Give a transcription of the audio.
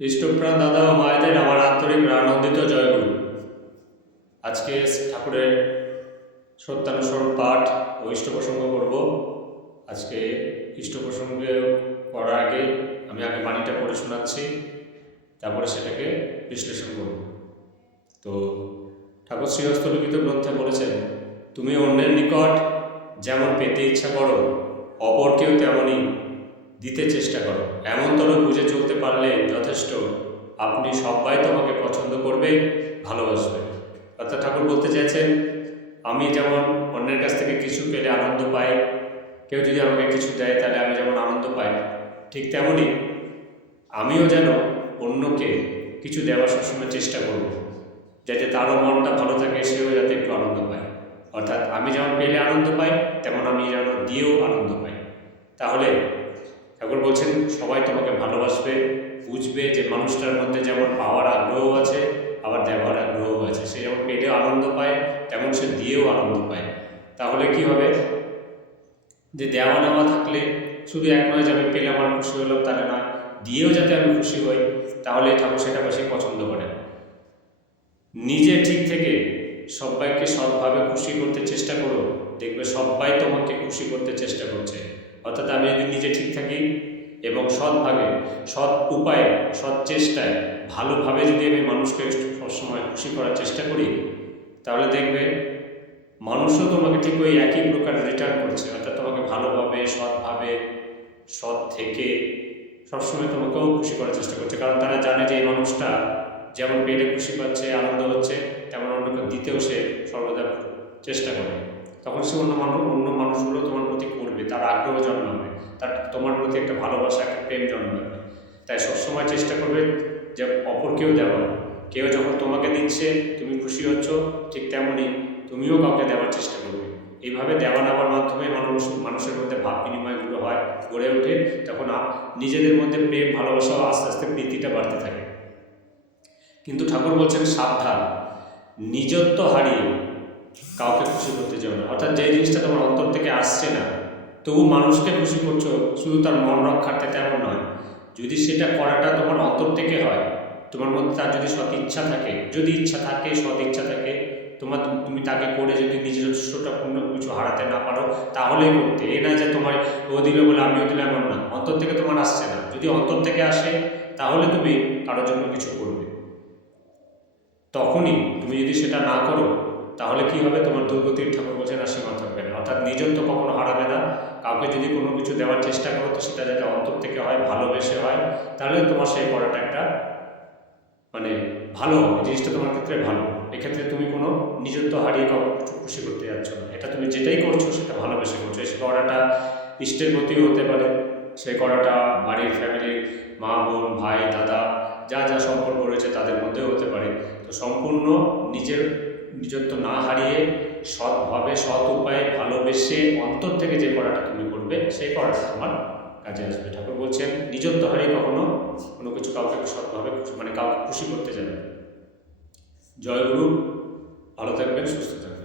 ইষ্টপ্রাণ দাদা ও মায়েদের আমার আন্তরিক আনন্দিত জয়গুরু। আজকে ঠাকুরের সত্যানুসরণ পাঠ ও ইষ্ট প্রসঙ্গ করব। আজকে ইষ্ট প্রসঙ্গে করার আগে আমি আগে বাণীটা পড়ে শোনাচ্ছি, তারপরে সেটাকে বিশ্লেষণ করব। তো ঠাকুর শ্রীহস্তলিখিত গ্রন্থে বলেছেন, তুমি অন্যের নিকট যেমন পেতে ইচ্ছা করো, অপরকেও তেমনই দিতে চেষ্টা করো। এমনতর বুঝে চলতে পারলে যথেষ্ট। আপনি সবাই তোমাকে পছন্দ করবে, ভালোবাসবে। অর্থাৎ ঠাকুর বলতে চাইছেন, আমি যেমন অন্যের কাছ থেকে কিছু পেলে আনন্দ পাই, কেউ যদি আমাকে কিছু দেয় তাহলে আমি যেমন আনন্দ পাই, ঠিক তেমনই আমিও যেন অন্যকে কিছু দেওয়ার সবসময় চেষ্টা করব, যাতে তারও মনটা ভালো থাকে, সেও যাতে একটু আনন্দ পায়। অর্থাৎ আমি যেমন পেলে আনন্দ পাই, তেমন আমি যেন দিয়েও আনন্দ পাই। তাহলে ঠাকুর বলছেন, সবাই তোমাকে ভালোবাসবে, বুঝবে যে মানুষটার মধ্যে যেমন পাওয়ার আগ্রহ আছে, আবার দেওয়ার আগ্রহ আছে। সে যেমন পেলেও আনন্দ পায়, তেমন সে দিয়েও আনন্দ পায়। তাহলে কি হবে, যে দেওয়া নেওয়া থাকলে শুধু এক নয় যে আমি পেলে আমার খুশি হলাম, তাহলে নয়, দিয়েও যাতে আমি খুশি হই, তাহলে ঠাকুর সেটা বেশি পছন্দ করে। নিজে ঠিক থেকে সবাইকে সৎভাবে খুশি করতে চেষ্টা করো, দেখবে সবাই তোমাকে খুশি করতে চেষ্টা করছে। অর্থাৎ আমি যদি নিজে ঠিক থাকি এবং সৎভাবে, সৎ উপায়ে, সৎ চেষ্টায়, ভালোভাবে যদি আমি মানুষকে সবসময় খুশি করার চেষ্টা করি, তাহলে দেখবে মানুষও তোমাকে ঠিক ওই একই প্রকার রিটার্ন করছে। অর্থাৎ তোমাকে ভালোভাবে, সৎভাবে, সৎ থেকে সবসময় তোমাকেও খুশি করার চেষ্টা করছে। কারণ তারা জানে যে এই মানুষটা যেমন পেলে খুশি পাচ্ছে, আনন্দ হচ্ছে, তেমন অন্যকে দিতেও সে সর্বদা চেষ্টা করে। তখন সে অন্য মানুষগুলো তোমার প্রতি করবে, তার আগ্রহ জন্মাবে, তার তোমার প্রতি একটা ভালোবাসা, একটা প্রেম জন্মাবে। তাই সবসময় চেষ্টা করবে যে অপরকেও দেওয়া। কেউ যখন তোমাকে দিচ্ছে, তুমি খুশি হচ্ছ, ঠিক তেমনই তুমিও কাউকে দেওয়ার চেষ্টা করবে। এইভাবে দেওয়া নেওয়ার মাধ্যমে মানুষের মধ্যে ভাব বিনিময়গুলো হয়, গড়ে ওঠে। তখন নিজেদের মধ্যে প্রেম, ভালোবাসা, আস্তে আস্তে প্রীতিটা বাড়তে থাকে। কিন্তু ঠাকুর বলছেন, সাবধান, নিজত্ব হারিয়ে কাউকে খুশি করতে যাও না। অর্থাৎ যে জিনিসটা তোমার অন্তর থেকে আসছে না, তবু মানুষকে খুশি করছো শুধু তার মন রক্ষার্থে, তেমন নয়। যদি সেটা করাটা তোমার অন্তর থেকে হয়, তোমার মধ্যে তার যদি সৎ ইচ্ছা থাকে, যদি ইচ্ছা থাকে, সৎ ইচ্ছা থাকে, তুমি তাকে করে যদি নিজস্বটা পূর্ণ কিছু হারাতে না পারো, তাহলেই করতে। এ না যে তোমার ও দিল বলে আমিও দিলাম, এমন না। অন্তর থেকে তোমার আসছে না, যদি অন্তর থেকে আসে, তাহলে তুমি কারোর জন্য কিছু করবে। তখনই তুমি যদি সেটা না করো, তাহলে কি হবে, তোমার দুর্গতির ঠাকুর বলছেন আর সীমা থাকবে না। অর্থাৎ নিজত্ব কখনো হারাবে না। কাউকে যদি কোনো কিছু দেওয়ার চেষ্টা করো, তো সেটা যাতে অন্তর থেকে হয়, ভালোবেসে হয়, তাহলে তোমার সেই করাটা একটা ভালো হবে, জিনিসটা তোমার ক্ষেত্রে ভালো। এক্ষেত্রে তুমি কোনো নিজত্ব হারিয়ে কাউকে খুশি করতে যাচ্ছ না। এটা তুমি যেটাই করছো সেটা ভালোবেসে করছো। সেই করাটা ইষ্টের প্রতিও হতে পারে, সেই করাটা বাড়ির ফ্যামিলির মা, বোন, ভাই, দাদা, যা যা সম্পর্ক রয়েছে তাদের মধ্যেও হতে পারে। তো সম্পূর্ণ নিজত্ব না হারিয়ে সৎভাবে, সৎ উপায়ে, ভালোবেসে অন্তর থেকে যে করাটা তুমি করবে, সেই করাটা তোমার কাজে আসবে। ঠাকুর বলছেন, নিজত্ব হারিয়ে কখনো কোনো কিছু কাউকে সৎভাবে কাউকে খুশি করতে যাবে। জয় গুরু, ভালো থাকবেন, সুস্থ থাকবেন।